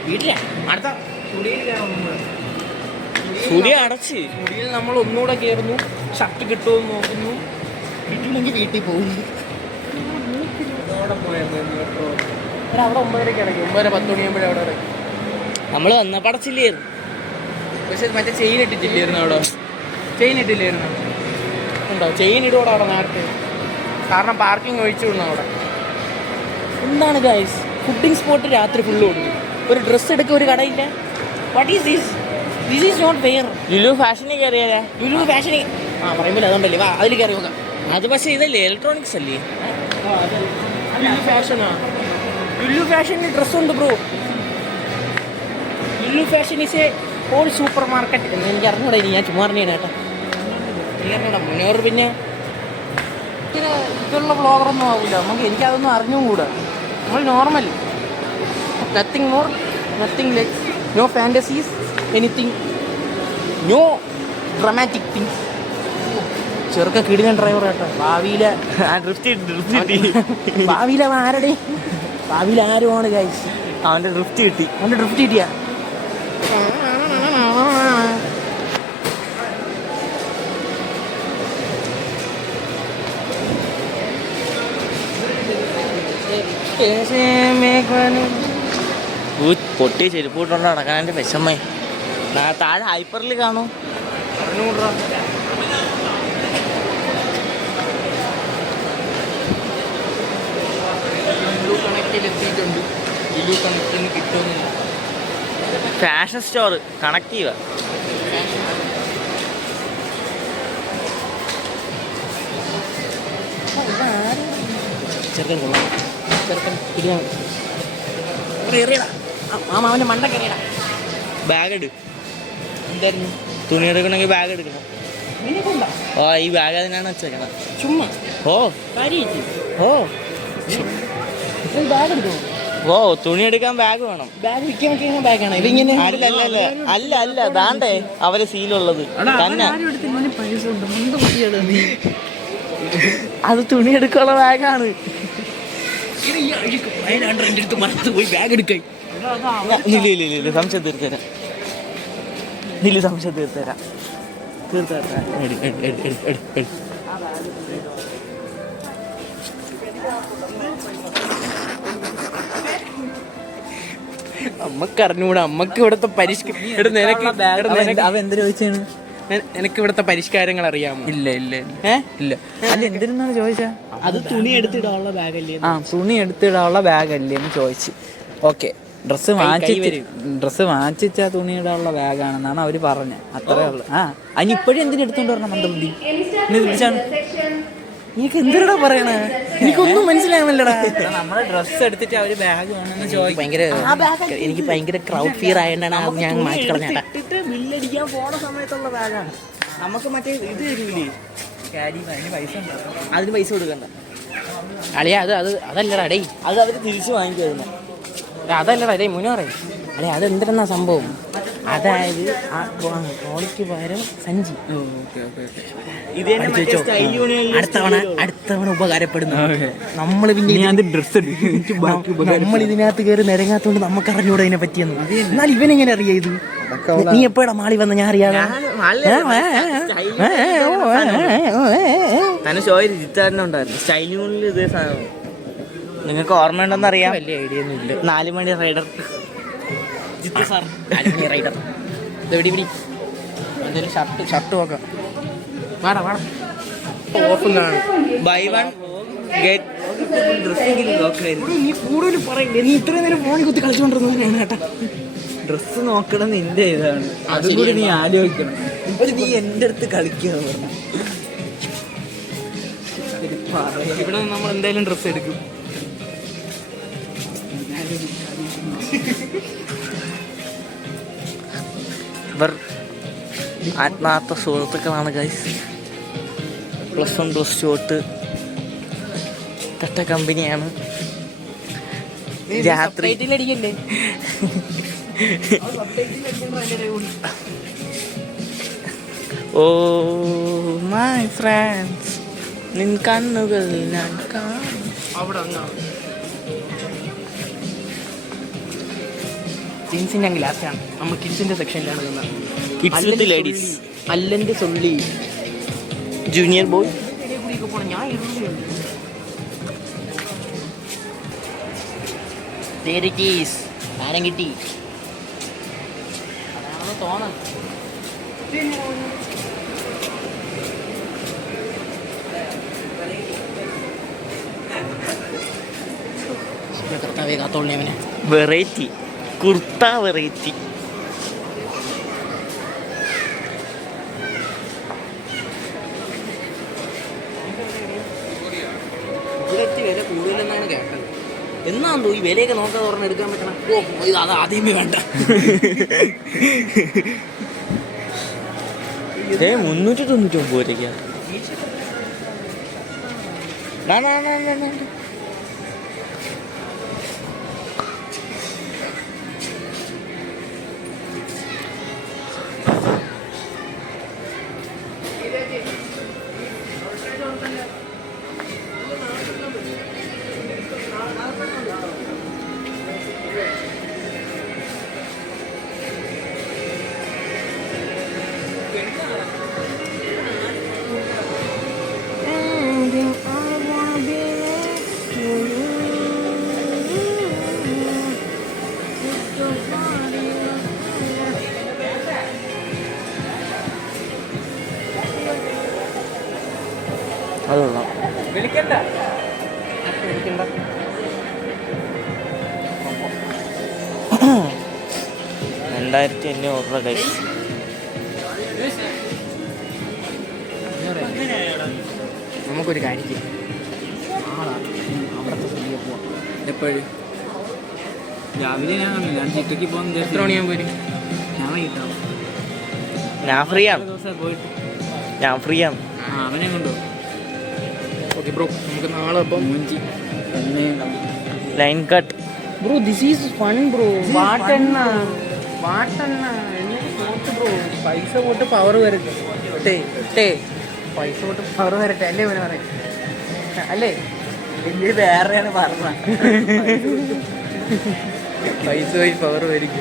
വീട്ടിലെ അടുത്ത സൂര്യ അടച്ച് മുടിയിൽ നമ്മൾ ഒന്നുകൂടെ കയറുന്നു. ഷർട്ട് കിട്ടുമെന്ന് നോക്കുന്നു. കിട്ടില്ലെങ്കിൽ വീട്ടിൽ പോകുന്നു. അവിടെ 9:30 ഇറങ്ങി. 9:10 മണിയാകുമ്പോഴേ അവിടെ ഇറങ്ങി. നമ്മൾ വന്നപ്പോൾ അടച്ചില്ലായിരുന്നു. പക്ഷെ മറ്റേ ചെയിൻ ഇട്ടിട്ടില്ലായിരുന്നു. അവിടെ ചെയിൻ ഇട്ടില്ലായിരുന്നു. ഉണ്ടോ? ചെയിൻ ഇടുവോടെ അവിടെ നേരത്തെ. കാരണം പാർക്കിംഗ് ഒഴിച്ചു വിടണം അവിടെ. എന്താണ് ഗൈസ്, ഫുഡിങ് സ്പോട്ട് രാത്രി ഫുള്ള് ഉണ്ട്. ഒരു ഡ്രസ്സ് എടുക്കുക, ഒരു കടയില്ല. What is this? This is not fair. Lulu ഫാഷനിൽ കയറിയാലേ? ലുലു ഫാഷനിൽ പറയുമ്പോൾ അതുകൊണ്ടല്ലേ. വാ അതിൽ കയറി നോക്കാം. അത് പക്ഷേ ഇതല്ലേ, ഇലക്ട്രോണിക്സ് അല്ലേ? ലുലു ഫാഷനാ. ലുലു ഫാഷനിൽ ഡ്രസ്സുണ്ട് bro. Lulu fashion is a whole supermarket. എന്ന് എനിക്ക് അറിഞ്ഞൂടാ. ഇനി ഞാൻ ചുമ്മാ അറിഞ്ഞാണ് കേട്ടോ. എനിക്ക് അറിഞ്ഞൂടാ. മുന്നോറ് പിന്നെ ഇങ്ങനെ ഇതുള്ള വ്ളോഗറൊന്നും ആവില്ല നമുക്ക്. എനിക്കതൊന്നും അറിഞ്ഞും കൂടാ. നമ്മൾ normal, nothing more, nothing less, no fantasies, anything, no dramatic things. ചെറുക്ക കിടിലൻ ഡ്രൈവർ കേട്ടോ. ഭാവിയിലെ ആരുടെ ഭാവിയിൽ ആരുമാണ് ഗൈസ്. അവൻ്റെ ഡ്രിഫ്റ്റ് കിട്ടിയാ. പൊട്ടി ചെരുപ്പൂട്ടുള്ള നടക്കാൻ എൻ്റെ വിഷമേ. താഴെ ഹൈപ്പറിൽ കാണൂ. 600 രൂപ. കണക്കിലെത്തിയിട്ടുണ്ട്. ലുലു കണക്റ്റിന് കിട്ടുമെന്നില്ല. ഫാഷൻ സ്റ്റോർ കണക്ട് ചെയ്യുക. ചെറുക്കൻ കൊള്ളാം. ചെറുക്കൻ തിരിയാ മാമാവൻ്റെ മണ്ടക്കറിയടാ. ബാഗ് എടു. എന്തായിരുന്നു തുണി എടുക്കണമെങ്കിൽ ബാഗ് എടുക്കണം. ഓ ഈ ബാഗ് അതിനാണ് വെച്ചേക്കണം. ചുമ്മാ ഓ കാര്യമായിട്ട് ഓ ബാഗ് എടുക്കണം. ഓ തുണി എടുക്കാൻ ബാഗ് വേണം. ബാഗ് വിൽക്കാൻ വെക്കുന്ന ബാഗാണ് ഇതിങ്ങനെ. അല്ല അല്ല അല്ല അല്ല അല്ല ദാണ്ടേ അവരെ സീലുള്ളത് തന്നെ. പൈസ ഉണ്ട് മുണ്ട് കുട്ടിയാണ് നീ. അത് തുണി എടുക്കാനുള്ള ബാഗാണ്. എൻ്റെ അടുത്ത് മറന്നു പോയി ബാഗ് എടുക്കാൻ. ഇല്ല ഇല്ല ഇല്ല ഇല്ല സംശയം തീർത്തരാം. ഇല്ല സംശയം തീർത്തരാം. തീർത്തരാം. അമ്മക്ക് അറിഞ്ഞൂടാ. അമ്മക്ക് ഇവിടുത്തെ നിനക്ക് ഇവിടുത്തെ പരിഷ്കാരങ്ങൾ അറിയാമോ? ഇല്ല ഇല്ല ഇല്ല. അല്ല എന്തിനാണ് ചോദിച്ചാ? അത് തുണി എടുത്തിടാനുള്ള ബാഗല്ലേ? ആ തുണി എടുത്തിടാനുള്ള ബാഗല്ലേ എന്ന് ചോദിച്ചു. ഓക്കെ, ഡ്രസ്സ് വാങ്ങിച്ചാ തുണി ഇടാനുള്ള ബാഗാണെന്നാണ് അവര് പറഞ്ഞത്. അത്രേ ഉള്ളു. ആ അതിനിപ്പോഴും എന്തിനെടുത്തോണ്ട് വരണം മന്ദബുദ്ധി? നിനക്ക് എന്തിനാ പറയണേ? എനിക്കൊന്നും മനസ്സിലാവുന്നില്ലടാ. നമ്മളെ ഡ്രസ്സ് എടുത്തിട്ട് അവര് ബാഗ് വേണമെന്ന് ചോദിക്കും. എനിക്ക് ഭയങ്കര ക്രൗഡ് ഫിയർ ആയതുകൊണ്ടാണ് ഞാൻ മാറ്റി കളഞ്ഞേട്ടാ. ബില്ലടിക്കാൻ പോണ സമയത്തുള്ള ബാഗാണ്. നമുക്ക് മറ്റേ ഇത് തരൂലേ ക്യാരി, അതിന് പൈസ ഉണ്ടാവും. അതിന് പൈസ കൊടുക്കണ്ട. അളിയാ അതല്ലടാ ഡേ. അത് അവര് തിരിച്ചു വാങ്ങിക്കുമായിരുന്നു. അതല്ലടാ ഡേ മുന്നേ പറയും. അല്ലെ അതെന്തിനാ സംഭവം? അതായത് ആ ട്രോളിക്ക് പകരം സഞ്ചി. ഇത് തന്നെ മറ്റേ സ്റ്റൈൽ യൂണിയനിൽ അടുത്തവണ ഉപകാരപ്പെടുന്നു. നമ്മൾ പിന്നെ നമ്മൾ ഇതിനകത്ത് കയറി നിരങ്ങാത്തോണ്ട് നമുക്ക് അറിഞ്ഞൂടെ ഇതിനെ പറ്റിയെന്ന്. എന്നാൽ ഇവനെങ്ങനെ അറിയാം ഇത്? നീ എപ്പോഴാ മാളി വന്ന? ഞാൻ അറിയാതെ തന്നെ ഷോയിൽ ജിത്താരനുണ്ടായിരുന്നു സ്റ്റൈൽ യൂണിയനിൽ ഇതേ സാധനം. നിങ്ങൾക്ക് ഓർമ്മയുണ്ടെന്ന് അറിയാം. വലിയ ഐഡിയ ഒന്നും ഇല്ല. 4 മണി റൈഡർ ജിത്തു സാർ. റൈഡർ എന്തെങ്കിലും ഷർട്ട് നോക്കാം. വേണം ഓഫും കാണും. ബൈ വൺ ഗെറ്റ് നീ കൂടുതൽ പറയണ്ടേ? നീ ഇത്രയും നേരം ഫോണിൽ കുത്തി കളിച്ചുകൊണ്ടിരുന്നതാണ് കേട്ടാ. ഡ്രസ്സ് നോക്കണം നിന്റെ ഇതാണ്. അതും കൂടി നീ ആലോചിക്കണം. ഇപ്പൊ നീ എൻ്റെ അടുത്ത് കളിക്കുക. ഇവിടെ നമ്മൾ എന്തായാലും ഡ്രസ്സ് എടുക്കും. ഇവർ ആത്മാർത്ഥ സുഹൃത്തുക്കളാണ് ഗൈസ്. +1 +2 തൊട്ട് തട്ട കമ്പനിയാണ്. രാത്രി അടിക്കല്ലേ? ഓ മൈ ഫ്രണ്ട്സ് നിൻ കണ്ണുകൾ ഞാൻ കാണും. അവിടെ ജീൻസിന്റെ അങ്ങ് ലാസ്റ്റാണ്. നമ്മൾ കിഡ്സിന്റെ സെക്ഷനിലാണ് നിന്നത്. Kids with ladies. അല്ലന്റെ സൊള്ളി ജൂനിയർ ബോയ്. ഞാൻ ആരം കിട്ടി അതാണെന്ന് തോന്നണം. കർത്താവേ കാത്തോളേ അവനെ. Variety kurta variety. ഇവിടെത്തി വില കൂടുതലെന്നാണ് കേട്ടത്. എന്നാന്തോ ഈ വിലയൊക്കെ നോക്കാതെ പറഞ്ഞ് എടുക്കാൻ പറ്റണം. ഓ ഇത് അത് ആദ്യമേ വേണ്ട. 399 രൂപയ്ക്കാ. അതുകൊള്ളാം. വിളിക്കണ്ട. 2500 രൂപ ഗൈസ്. നമുക്കൊരു കാര്യം ചെയ്യാം. അവിടുത്തെ സ്ഥിതിയെ പോവാം. എപ്പോഴും രാവിലെ ഞാൻ കണ്ടില്ല, ഞാൻ ചിറ്റയ്ക്ക് പോകുന്ന എത്ര മണിയാകുമ്പോൾ വരും? ഞാൻ വൈകിട്ടാവും. ഞാൻ ഫ്രീ ആണ്. ദിവസം പോയിട്ട് ഞാൻ ഫ്രീ ആണ്. അവനെ കൊണ്ടുപോകും. ഓക്കെ ബ്രോ, നമുക്ക് നാളെ അപ്പം മൂഞ്ചി എന്നേ line cut. Bro this is fun bro. വാട്ടെണ്ണ ബ്രോ, പൈസ പോട്ട് പവർ വരട്ടെ. പൈസ പോട്ട് പവർ വരട്ടെ അല്ലേ ഇവന് പറയാം അല്ലേ? വലിയ വേറെയാണ് പറഞ്ഞത്. പൈസ പോയി പവർ വരും.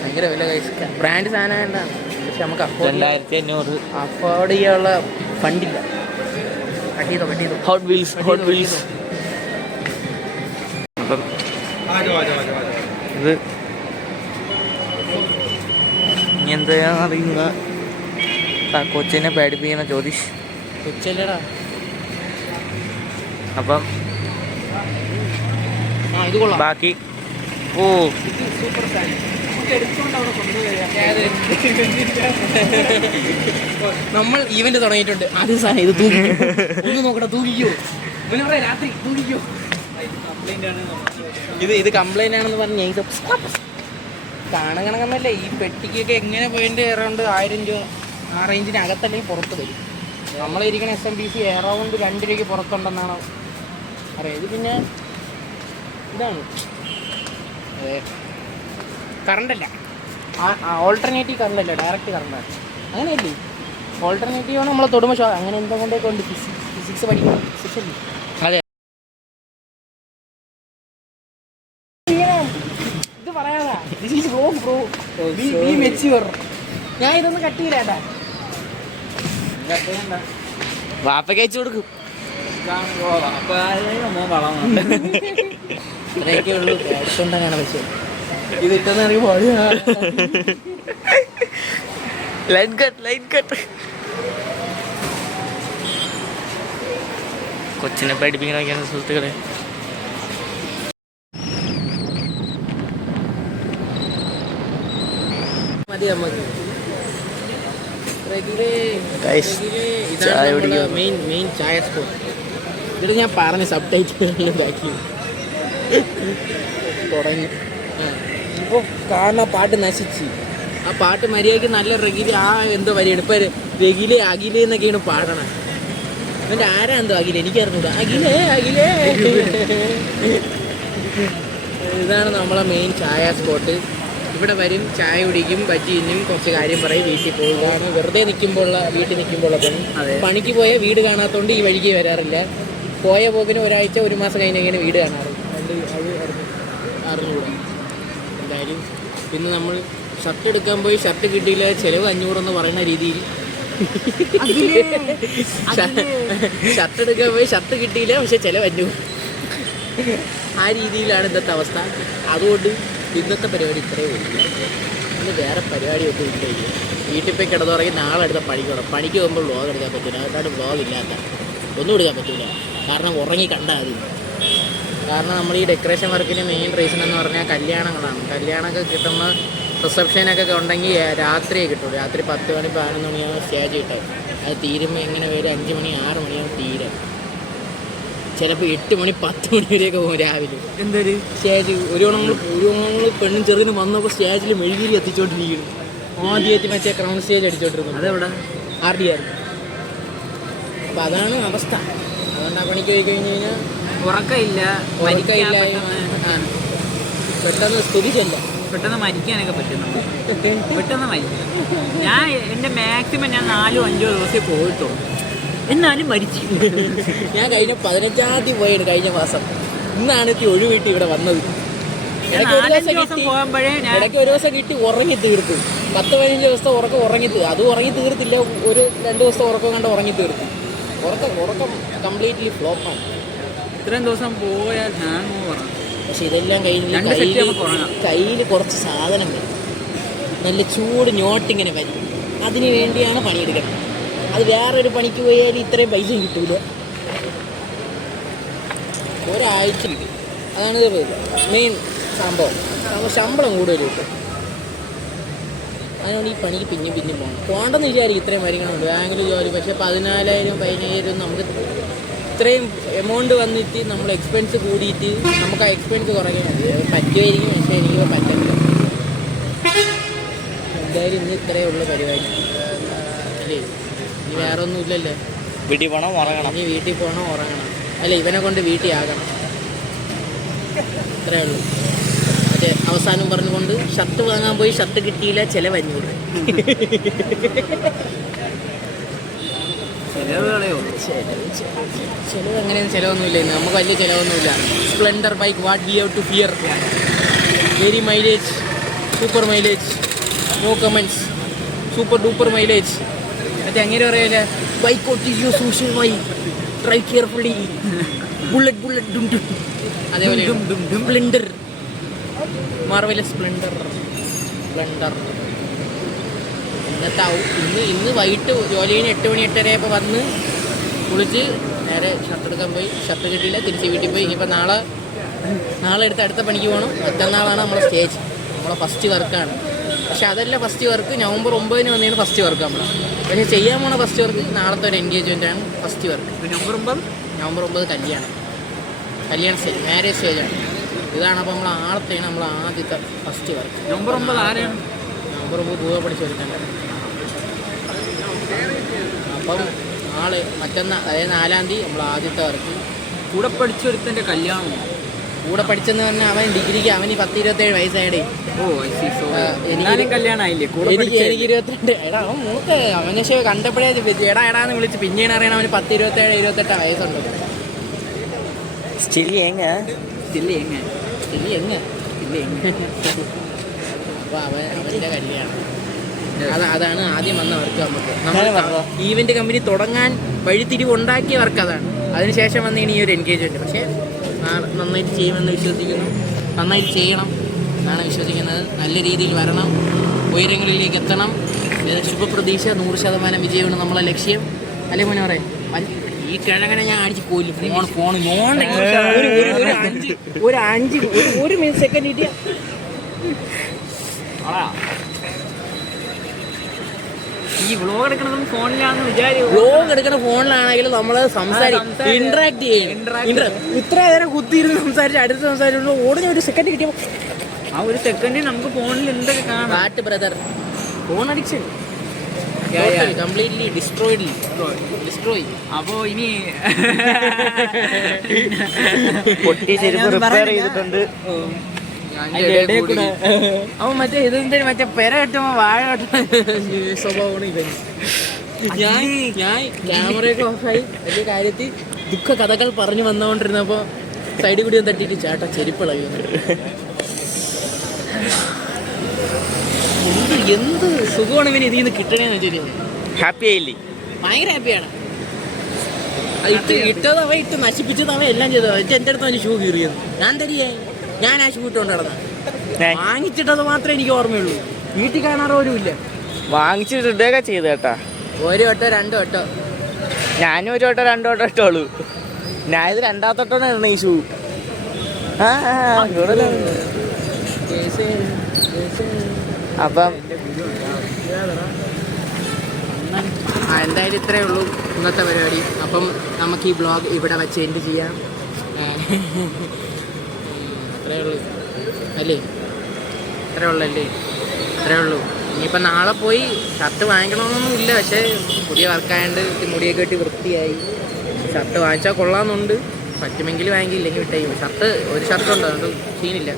ഭയങ്കര വില കഴിച്ച ബ്രാൻഡ് സാധനം വേണ്ടാണ്, പക്ഷെ നമുക്ക് 2500. അഫോർഡ് ചെയ്യാനുള്ള ഫണ്ടില്ല. കട്ട് ചെയ്തോ. Hot wheels. അപ്പം ഇത് ഇനി എന്താണെന്ന് അറിയുക. കൊച്ചിനെ പേടിപ്പിക്കുന്ന ജ്യോതിഷ് കൊച്ചല്ലടാ. അപ്പം ഇത് കൊള്ളാം. ബാക്കി ഓ സൂപ്പർ സാധനം. നമ്മൾ ഈവന്റ് തുടങ്ങിയിട്ടുണ്ട്. ആദ്യം സാധനം ഇത് തൂക്കിക്കോ. ഒന്ന് നോക്കട്ടെ, തൂക്കിക്കോ. ഇവന് പറയാം രാത്രി തൂക്കിക്കോ. ഇത് കംപ്ലൈന്റ് ആണെന്ന് പറഞ്ഞ് ഇത് കാണണമെന്നല്ല. ഈ പെട്ടിക്കൊക്കെ എങ്ങനെ പോയിന്റ് അറൗണ്ട് 1000 രൂപ ആ റേഞ്ചിന് അകത്തല്ലെങ്കിൽ പുറത്ത് വരും. നമ്മളിരിക്കുന്ന SMPC അറൗണ്ട് 2 രൂപയ്ക്ക് പുറത്തുണ്ടെന്നാണ് അറിയാം. ഇത് പിന്നെ ഇതാണ് അതെ, കറണ്ടല്ല, ഓൾട്ടർനേറ്റീവ് കറണ്ടല്ല, ഡയറക്റ്റ് കറണ്ടാണ്. അങ്ങനെയല്ലേ? ഓൾട്ടർനേറ്റീവ് ആണ് നമ്മളെ തൊടുമ്പോൾ അങ്ങനെ എന്തോ കൊണ്ടൊക്കെ ഉണ്ട്. ഫിസിക്സ് പഠിക്കണം. ഫിസിക്സ് അല്ലേ? അതെ. ഇത് പറയാതാ. ഞാൻ ഇതൊന്നും കട്ട് ചെയ്തേട്ടാ. വാപ്പയ്ക്ക് അയച്ചു കൊടുക്കും. ഇത്രയൊക്കെ ഉള്ളൂ. അടുത്തുകൊണ്ടാണ് പക്ഷേ ഇത് ഇട്ടെന്ന് അറിയുമ്പോൾ ലൈൻ കട്ട്. കൊച്ചിനെ പേടിപ്പിക്കണ സുഹൃത്തുക്കളെ. മതി നമുക്ക്. മെയിൻ ചായ സ്പോട്ട്. ഇവിടെ ഞാൻ പറഞ്ഞ സബ് ടൈറ്റിൽ ബാക്കി തുടങ്ങി. ഇപ്പോൾ കാരണം പാട്ട് നശിച്ച്. ആ പാട്ട് മര്യാദയ്ക്ക് നല്ല റെഗില് എന്തോ വരികയാണ്. ഇപ്പം രഗിലെ അഖിലേ എന്നൊക്കെയാണ് പാടണം. എന്നിട്ട് ആരാ എന്തോ അഖില, എനിക്കറിഞ്ഞൂടാ. അഖിലേ. ഇതാണ് നമ്മളെ മെയിൻ ചായ സ്പോട്ട്. ഇവിടെ വരും, ചായ കുടിക്കും, ബജ്ജി തിന്നും, കുറച്ച് കാര്യം പറയും, വീട്ടിൽ പോകും. കാരണം വെറുതെ വീട്ടിൽ നിൽക്കുമ്പോഴുള്ള പണി. പണിക്ക് പോയാൽ വീട് കാണാത്തതുകൊണ്ട് ഈ വഴിക്ക് വരാറില്ല. പോയ പോക്കിന് ഒരാഴ്ച 1 മാസം കഴിഞ്ഞാൽ വീട് കാണാറുണ്ട്. അത് അറിഞ്ഞുകൂടാ എന്തായാലും. പിന്നെ നമ്മൾ ഷർട്ട് എടുക്കാൻ പോയി, ഷർട്ട് കിട്ടിയില്ല, ചിലവ് 500 എന്ന് പറയുന്ന രീതിയിൽ. ഷർട്ട് എടുക്കാൻ പോയി, ഷർട്ട് കിട്ടിയില്ല, പക്ഷെ ചിലവ് 500. ആ രീതിയിലാണ് ഇന്നത്തെ അവസ്ഥ. അതുകൊണ്ട് ഇന്നത്തെ പരിപാടി ഇത്രയേ ഉള്ളൂ. ഇന്ന് വേറെ പരിപാടിയൊക്കെ ഇല്ല. വീട്ടിൽ പോയി കിടന്നുറങ്ങി നാളെ എടുത്ത പണിക്ക് പോകുമ്പോൾ വ്ളോഗ് എടുക്കാൻ പറ്റില്ല. അതുകൊണ്ടാണ് വ്ളോഗ് ഇല്ലാത്ത. ഒന്നും എടുക്കാൻ പറ്റില്ല, കാരണം ഉറങ്ങി കണ്ടാൽ മതി. കാരണം നമ്മൾ ഈ ഡെക്കറേഷൻ വർക്കിന് മെയിൻ റീസൺ എന്ന് പറഞ്ഞാൽ കല്യാണങ്ങളാണ്. കല്യാണമൊക്കെ കിട്ടുമ്പോൾ റിസപ്ഷനൊക്കെ ഉണ്ടെങ്കിൽ രാത്രിയേ കിട്ടുള്ളൂ. രാത്രി 10 മണി 11 മണിയാണ് സ്റ്റേജ് കിട്ടുക. അത് തീരുമ്പോൾ എങ്ങനെ വരും? 5 മണി 6 മണിയാവും തീരാൻ. ചിലപ്പോൾ 8 മണി 10 മണി വരെയൊക്കെ പോകും രാവിലെ. എന്തൊരു സ്റ്റേജ് ഒരു നമ്മൾ പെണ്ണും ചെറുതിന് വന്നപ്പോൾ സ്റ്റേജിൽ മെഴുകിരി എത്തിച്ചോണ്ടിരിക്കുന്നു. ആദ്യമായിട്ട് മറ്റേ ക്രൗൺ സ്റ്റേജ് അടിച്ചോണ്ടിരുന്നു. അതെവിടെ? RDR. അപ്പോൾ അതാണ് അവസ്ഥ. അതുകൊണ്ട് ആ പണിക്ക് പോയി കഴിഞ്ഞ് കഴിഞ്ഞാൽ ഉറക്കമില്ല, പെട്ടെന്ന് സ്തുതിച്ചല്ല, പെട്ടെന്ന് മരിക്കാനൊക്കെ പറ്റും. പെട്ടെന്ന് മരിക്കാം. ഞാൻ എൻ്റെ മാക്സിമം ഞാൻ 4-5 ദിവസമേ പോയിട്ടുള്ളൂ, എന്നാലും മരിച്ചു. ഞാൻ കഴിഞ്ഞ 15-ാം തീയതി പോയാണ് കഴിഞ്ഞ മാസം. ഇന്നാണ് ഒഴിവിട്ട് ഇവിടെ വന്നത്. ഇടയ്ക്ക് ഒരു ദിവസം കിട്ടി ഉറങ്ങി തീർത്തു. 10-15 ദിവസത്തെ ഉറക്കം അത് ഉറങ്ങി തീർത്തില്ല. ഒരു 2 ദിവസത്തെ ഉറക്കം കണ്ട് ഉറങ്ങി തീർത്തു. ഉറക്കം കംപ്ലീറ്റ്ലി ഫ്ലോപ്പാണ്. ഇത്രയും ദിവസം പോയാൽ ഞാൻ പറഞ്ഞു. പക്ഷെ ഇതെല്ലാം കയ്യിൽ കുറച്ച് സാധനം വരും, നല്ല ചൂട് നോട്ടിങ്ങനെ വരും. അതിന് വേണ്ടിയാണ് പണിയെടുക്കണം. അത് വേറൊരു പണിക്ക് പോയാൽ ഇത്രയും പൈസ കിട്ടൂല. ഒരാഴ്ച കിട്ടും. അതാണ് മെയിൻ സംഭവം. ശമ്പളം കൂടുതൽ കിട്ടും. അങ്ങനെയാണ് ഈ പണിക്ക് പിന്നെ പോകണ്ടെന്ന് വിചാരിക്കും. ഇത്രയും കാര്യങ്ങളുണ്ട് ബാങ്കിൽ ജോലി. പക്ഷേ 14,000 15,000 നമുക്ക് ഇത്രയും എമൗണ്ട് വന്നിട്ട് നമ്മൾ എക്സ്പെൻസ് കൂടിയിട്ട് നമുക്ക് ആ എക്സ്പെൻസ് കുറയ്ക്കാൻ പറ്റുമായിരിക്കും. പക്ഷേ എനിക്ക് പറ്റില്ല. എന്തായാലും ഇന്ന് ഇത്രയേ ഉള്ളൂ പരിപാടി അല്ലേ? ഇനി വേറെ ഒന്നും ഇല്ലല്ലേ? വീട്ടിൽ പോകണം, ഉറങ്ങണം. ഇനി വീട്ടിൽ പോകണം, ഉറങ്ങണം. അല്ല, ഇവനെ കൊണ്ട് വീട്ടിൽ ആകണം. ഇത്രയേ ഉള്ളൂ. മറ്റേ അവസാനം പറഞ്ഞുകൊണ്ട് ഷർട്ട് വാങ്ങാൻ പോയി, ഷർട്ട് കിട്ടിയില്ല, ചിലവ് 500. ചിലവ് അങ്ങനെയൊന്നും ചിലവൊന്നുമില്ല. ഇന്ന് നമുക്ക് വലിയ ചിലവൊന്നുമില്ല. Splendor bike, what we have to fear. Very mileage, super mileage, no comments, super duper mileage. മറ്റേ അങ്ങനെ പറയില്ല, ബൈക്ക് ഓട്ടിയോ സൂക്ഷ്മമായി, ഡ്രൈവ് കെയർഫുള്ളി, ബുള്ളറ്റ് ഡും ഡും. അതേപോലെ സ്പ്ലെൻഡർ, മാർവലസ് സ്പ്ലെൻഡർ. ഇന്നത്തെ ഇന്ന് വൈകിട്ട് ജോലി കഴിഞ്ഞ് 8 മണി 8:30 ആയപ്പോൾ വന്ന് കുളിച്ച് നേരെ ഷർട്ട് എടുക്കാൻ പോയി. ഷർട്ട് കിട്ടിയില്ല, തിരിച്ച് വീട്ടിൽ പോയി. ഇനിയിപ്പോൾ നാളെ എടുത്ത് അടുത്ത പണിക്ക് പോകണം. മറ്റന്നാളാണ് നമ്മളെ സ്റ്റേജ്, നമ്മളെ ഫസ്റ്റ് വർക്കാണ്. പക്ഷെ അതല്ല ഫസ്റ്റ് വർക്ക്, നവംബർ 9 വന്നതാണ് ഫസ്റ്റ് വർക്ക് നമ്മൾ. പക്ഷേ ചെയ്യാൻ പോണ ഫസ്റ്റ് വർക്ക് നാളത്തെ ഒരു എൻഗേജ്മെൻറ്റാണ് ഫസ്റ്റ് വർക്ക്. നവംബർ 9 കല്യാണ സ്റ്റേജ്, മാരേജ് സ്റ്റേജാണ്. ഇതാണ് അപ്പോൾ നമ്മൾ ആദ്യത്തെ ഫസ്റ്റ് വർക്ക്. നവംബർ 9 ആരെയാണ്? നവംബർ 9 പൂവ പഠിച്ച് വരുന്നുണ്ട്. അപ്പം മറ്റന്നാൾ, അതായത് 4-ാം തീയതി നമ്മൾ ആദ്യത്തെ വർക്ക്. കൂടെ പഠിച്ചൊരുത്തൻ്റെ കല്യാണം. കൂടെ പഠിച്ചെന്ന് പറഞ്ഞാൽ അവൻ ഡിഗ്രിക്ക്, അവന് 10-27 വയസ്സായടേ. എനിക്ക് കല്യാണമായില്ലേ? എനിക്ക് 22. എടാ അവൻ മൂക്ക്, അവനെ കണ്ടപ്പോഴേ എടാന്ന് വിളിച്ച് പിന്നീട് അറിയണം അവന് 10-27-28 വയസ്സുണ്ട്. അപ്പോൾ അവൻ്റെ കല്യാണം. അതാണ് ആദ്യം വന്ന വർക്ക്. നമുക്ക് ഈവൻറ്റ് കമ്പനി തുടങ്ങാൻ വഴിത്തിരിവ് ഉണ്ടാക്കിയ വർക്ക് അതാണ്. അതിനുശേഷം വന്നതാണ് ഈ ഒരു എൻഗേജ്മെൻറ്റ്. പക്ഷേ നന്നായിട്ട് ചെയ്യുമെന്ന് വിശ്വസിക്കുന്നു. നന്നായിട്ട് ചെയ്യണം എന്നാണ് വിശ്വസിക്കുന്നത്. നല്ല രീതിയിൽ വരണം, ഉയരങ്ങളിലേക്ക് എത്തണം. ശുഭപ്രതീക്ഷ, 100% വിജയമാണ് നമ്മളെ ലക്ഷ്യം. അല്ലേ മോനെ പറയാം? ഈ കിഴങ്ങനെ ഞാൻ അടിച്ച് കൊല്ലും. ഫോൺ ഒരു സെക്കൻഡ് കിട്ടിയ ഈ വ്ളോഗ് എടുക്കണതും ഫോണിലാണെന്ന് വിചാരിക്കും. വ്ളോഗ് എടുക്കണ ഫോണിലാണെങ്കിലും നമ്മൾ ഇന്ററാക്ട് ചെയ്യണം. ഇത്ര നേരം കുത്തിയിരുന്ന് സംസാരിച്ച് അടുത്ത് സംസാരിച്ചു ഓടുന്ന ഒരു സെക്കൻഡ് കിട്ടിയപ്പോൾ ആ ഒരു സെക്കൻഡിൽ നമുക്ക് ഫോണിൽ എന്തൊക്കെ കാണാം. Bat brother, phone addiction completely destroy. അപ്പോ ഇനി പൊട്ടിയ ചെരുപ്പ് റിപ്പയർ ചെയ്തിട്ടുണ്ട്. അവൻ മറ്റേ പെര കെട്ടുമ്പോ വാഴ കെട്ടുന്ന സ്വഭാവമാണ് ഇവൻ. ഞാൻ ക്യാമറയൊക്കെ ഓഫായി വലിയ കാര്യത്തിൽ ദുഃഖ കഥകൾ പറഞ്ഞു വന്നുകൊണ്ടിരുന്നപ്പോ സൈഡിൽ കൂടി ഒന്ന് തട്ടിയിട്ട് ചേട്ടാ ചെരുപ്പിളകി. എന്ത് സുഖമാണ് ഇവന് ഇതിൽ നിന്ന് കിട്ടണേന്ന് വെച്ചാൽ. ഹാപ്പി ആയില്ലേ? ഭയങ്കര ഹാപ്പിയാണ്. ഇട്ടത് അവ ഇട്ട് നശിപ്പിച്ചത് അവ എല്ലാം ചെയ്തത്. എൻ്റെ അടുത്ത് അവന് ഷൂ കീറിയത് ഞാൻ ആ ഷൂ ഇട്ടുകൊണ്ട് നടന്ന. വാങ്ങിച്ചിട്ടത് മാത്രമേ എനിക്ക് ഓർമ്മയുള്ളൂ. വീട്ടിൽ കാണാറോ പോലും ഇല്ല. വാങ്ങിച്ചിട്ടൊക്കെ ചെയ്ത് കേട്ടാ. 1 വട്ടോ 2 വട്ടോ. ഞാനും 1 വട്ടോ 2 വട്ടോ ഇട്ടോളൂ. ഞാൻ ഇത് 2ാമത്തെ വട്ടമാണ് ഇടണ ഈ ഷൂ. അപ്പം എന്തായാലും ഇത്രയേ ഉള്ളൂ ഇന്നത്തെ പരിപാടി. അപ്പം നമുക്ക് ഈ ബ്ലോഗ് ഇവിടെ വെച്ച് എൻഡ് ചെയ്യാം. അത്രയേ ഉള്ളൂ അല്ലേ? ഇത്രയേ ഉള്ളൂ. ഇനിയിപ്പോൾ നാളെ പോയി ഷർട്ട് വാങ്ങിക്കണമെന്നൊന്നും ഇല്ല. പക്ഷേ പുതിയ വർക്കായതുകൊണ്ട് മുടിയൊക്കെ കെട്ടി വൃത്തിയായി. ഷർട്ട് വാങ്ങിച്ചാൽ കൊള്ളാമെന്നുണ്ട്. പറ്റുമെങ്കിൽ വാങ്ങിയില്ലെങ്കിൽ വിട്ടേക്കും. ഒരു ഷർട്ടുണ്ട്, അതുകൊണ്ട് സീനില്ല.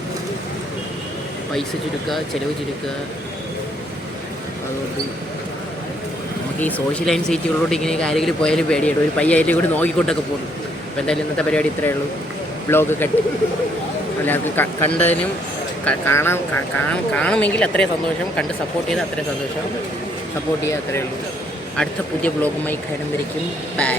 പൈസ ചുരുക്കുക, ചിലവ് ചുരുക്കുക. അതുകൊണ്ട് നമുക്ക് ഈ സോഷ്യൽ ആൻസൈറ്റികളോട് ഇങ്ങനെ ആരെങ്കിലും പോയാലും പേടിയാണ്. ഒരു പയ്യായിട്ട് കൂടി നോക്കിക്കൊണ്ടൊക്കെ പോകുന്നു. അപ്പോൾ എന്തായാലും ഇന്നത്തെ പരിപാടി ഇത്രയേ ഉള്ളൂ. ബ്ലോഗ് കട്ട് എല്ലാവർക്കും കണ്ടതിനും കാണുമെങ്കിൽ അത്രയും സന്തോഷം. കണ്ട് സപ്പോർട്ട് ചെയ്താൽ അത്രയും സന്തോഷം. സപ്പോർട്ട് ചെയ്യുക, അത്രയേ ഉള്ളൂ. അടുത്ത പുതിയ ബ്ലോഗുമായി കാണുമ്പോഴേക്കും ബൈ.